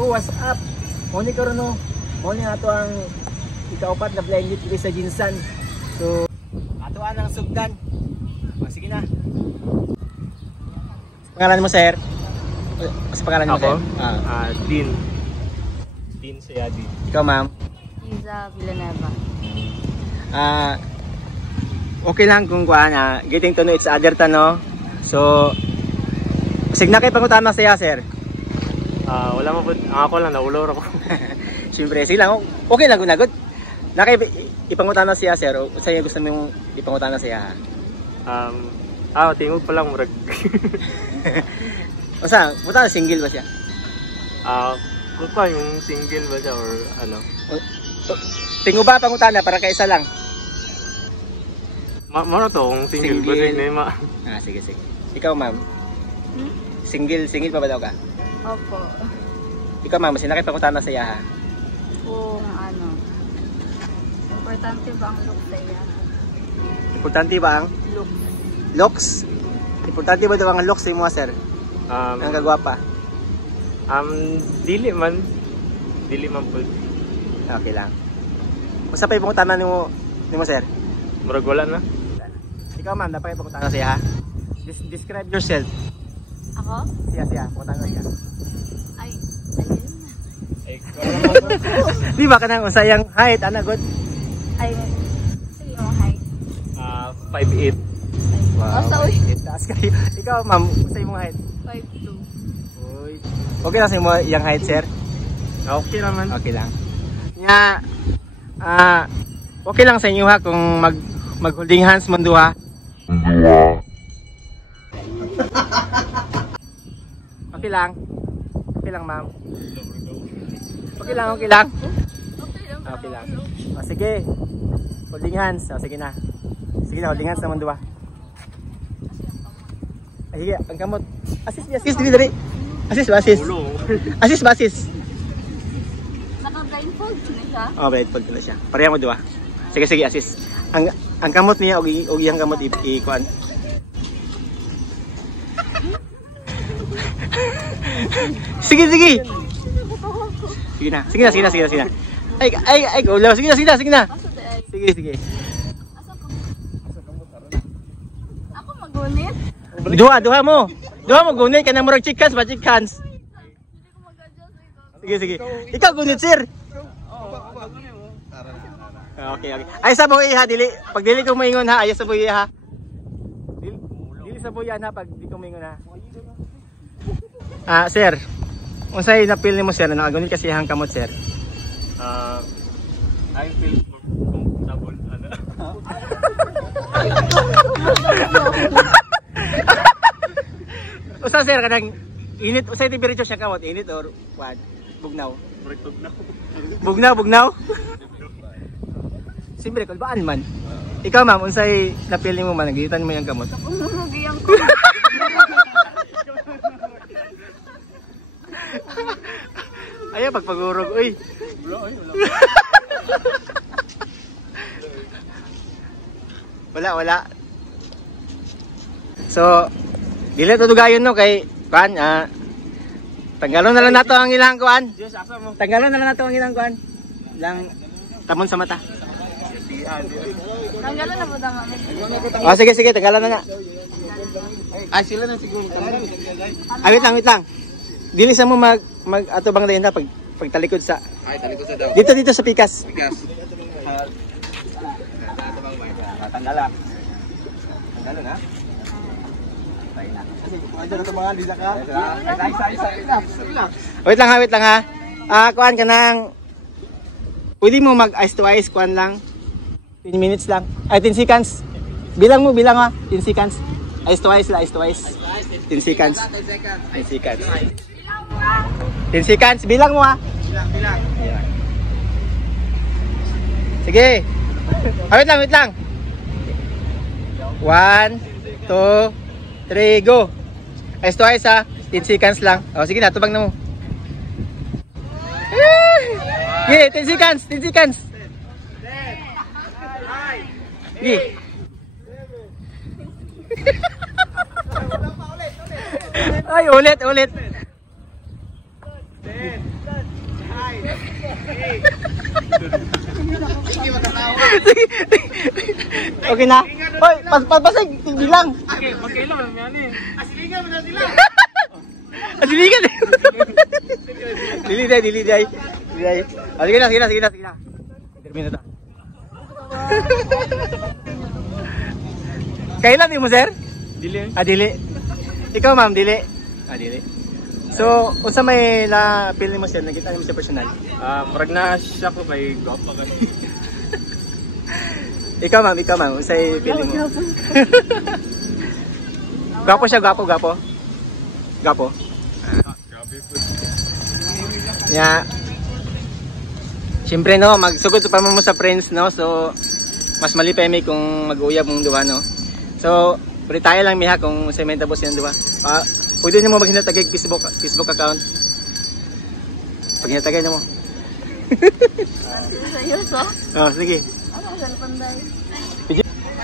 Oh, what's up? Muni karon no. Muni ato ang ikaupat na blind date sa Jinsan. So, ato ang sugdan. Oh, sige na. Pangalan mo, sir? Sa pangalan mo, ako? sir? Dean. Dean Sayadi. Ikaw, ma'am? Liza Villanueva. Okay lang kung kuha na. Getting to know each other ta, no? So, signa kay pangutana siya, sir? Wala mo po. Ako lang, naulor ako. Siyempre, sila. Okay lang, gunagot. Nakay ipangutana siya, sir. O sa'yo gusto mong ipangutana siya? Tingog pa lang, murag. O sa, puta single ba siya? Kung pa yung single ba siya or ano? Tingo ba pangutana para kaisa lang? Mano to, kung single ba siya? Sige. Ikaw, ma'am? Single pa ba daw ka? Opo. Ikaw, ma'am, sinakay pangutana sa iya, ha? Kung ano, importante ba ang look sa iya? Importante ba ang? Looks? Importante ba daw ang looks sa mga, sir? Ang kagwapa? Dili man po. Okay lang. Basta pa yung pangutana ni mo, sir? Murag wala na. Ikaw, ma'am, dapat yung pangutana sa iya, ha? Describe yourself. Ako? Siya, pangutana siya. Ay, Di ba ka nang usayang height, God? ay, sige mo, height. 5'8". Wow. Uy. Taas kayo. Ikaw, ma'am, usay mong height? 5'2". Uy. Okay lang sa mo yung height, sir? Okay naman. Okay lang. Okay lang sa inyo, ha, kung mag-holding hands mo duha. Okay lang. Okay lang, ma'am. Okay lang. Okay lang. Sige. Holding hands. Sige na. Sige na, holding hands naman duha. Sige, ang kamot. Assist, dali. Assist. Naka-blindfold na siya? Blindfold na siya. Pareha mo duha. Sige, assist. Ang kamot niya, og iyang kamot ikuan. Sige. Sige na. Ay, go lang. Sige na. Sige. Ako magunit? Duha mo gunit ka na murag chikans ba? Sige. Ikaw gunit, sir. Okay. Ay sa buhi, ha, dili. Pag dili ko moingon, ha, ayos sa buhi, ha. Dili sa buhi, ha, pag di ko moingon, ha. Sir. Unsay napil nimo, sir, na gunit kasi hang kamot, sir? I feel comfortable. Usa, sir, kanang init, usay temperature siya kamot, init or what? Bugnaw. Bugnaw. Siyempre, kulbaan man. Ikaw, ma'am, unsay napil nimo man, nagitan mo yung kamot? Umurugiyang ko. Ayaw, pagpagurog, uy. Wala. So, dili to dugayon, no, kay kuan, tanggalon na lang nato ang ilang kuan. Lang tamon sa mata. Tanggalan na po tama. Sige, tanggalan na nga. Ay, sila na siguro. Wait lang. Dili sa mo mag atubang dayon na pagtalikod sa. Ay, talikod sa daw. Dito sa pikas. Tanggalan ha. Wait lang ha. Kuan ka nang pwede mo mag ice to ice kuan lang. 10 minutes lang. Ay 10 seconds. Bilang ha. 10 seconds. Ice to ice. 10 seconds. 10 seconds. Bilang mo ha. Bilang. Sige. Wait lang. 1, 2, 3, go. Ice to ice, ha. 10 seconds lang. Sige na, tubang na mo. Okay, 10 seconds. Okay. Ay, ulit. Okay na? Hoy, pasig, bilang. Okay, magkailan mo yan eh. Asiligan. Dili day. Sige na. Termino ta. Kailan di mo, sir? Dili. Dili. Ikaw, ma'am, dili. Dili. So, unsa may na feel mo siya, nakita mo siya personal? Murag na shock ko kay Gopa kami. Ikaw, ma'am, unsa may feeling mo? Gwapo siya, gwapo. Grabe po. Yeah. Siyempre, no, magsugod pa mo sa friends, no? So, mas malipay may kung mag-uyab mong duwa, no? So, tayo lang miha kung sementable silang duwa. Pwede nyo mo maghinatagay Facebook account. Pag hinatagay nyo mo. Seryoso? Sige. Ano ka sa panday?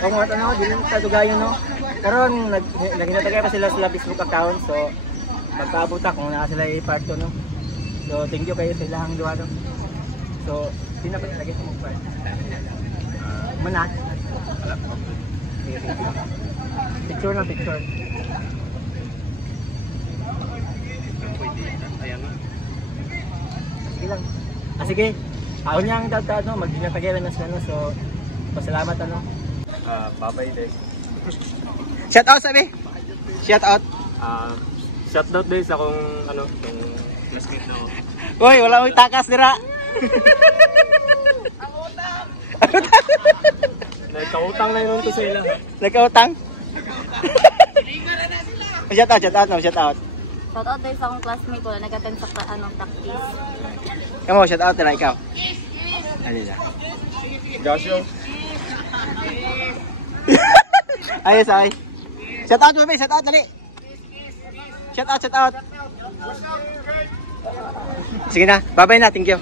Kung mga tanaw, din sa dugayon, no? Karon naghinatagay pa sila Facebook account. So, magpaabot kung na sila i-part 2, no? So, thank you kayo sa ilang duwa, no? So, pinapalagay sa mong part. Manat. Picture na, picture. Sige lang. Sige. Ako niya ang dagdag, no? Maghinatagay lang na sila, no? So, pasalamat, ano? Babay din. Shout out, sabi. Shout out. Shoutout din sa kung ano, kung classmate na ako. Uy, wala mong takas dira. Nagkautang na yun ko sa ila. Nagkautang? Shout out. Shoutout din sa akong classmate ko na nag-attend sa practice. Kamu, shout out dira ikaw. Ano na? Joshua. Ayos. Shout out, baby. Shout out, dali. Shout out. Sige na. Bye-bye na. Thank you.